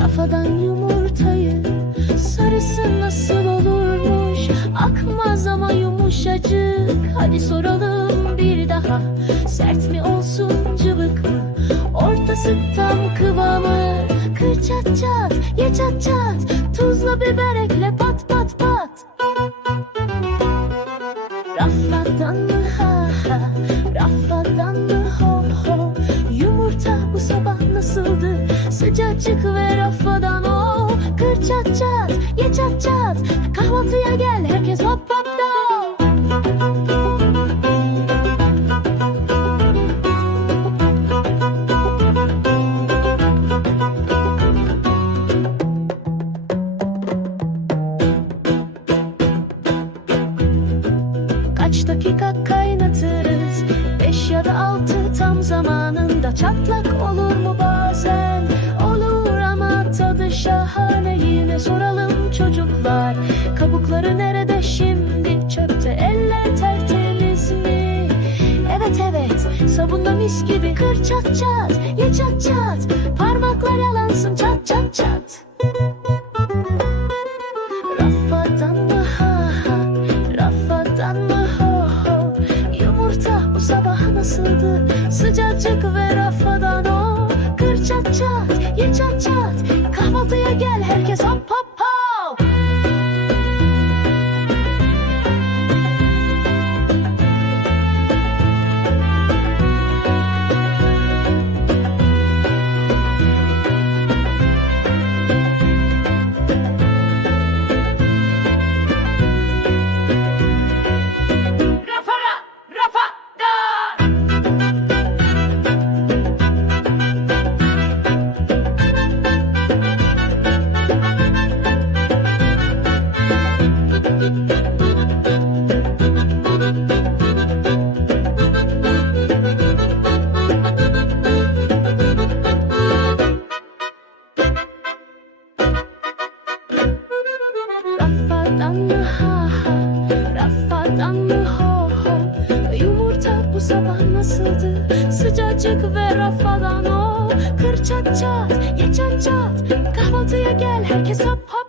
Rafadan yumurtayı Sarısı nasıl olurmuş? Akmaz ama yumuşacık. Hadi soralım bir daha. Sert mi olsun cıvık mı? Ortası tam kıvamı. Kır çat çat ye çat çat. Tuzla biber ekle pat herkes hop hop do Kaç dakika kaynatırız? Beş ya da altı tam zamanında. Çatlak olur mu bazen? Olur ama tadı şahane. Yine soralım mis gibi Kır çat çat ye çat çat Parmaklar yalansın çat Sıcacık ve rafadan o. Kır çat çat ye çat çat. Kahvaltıya gel herkes hop hop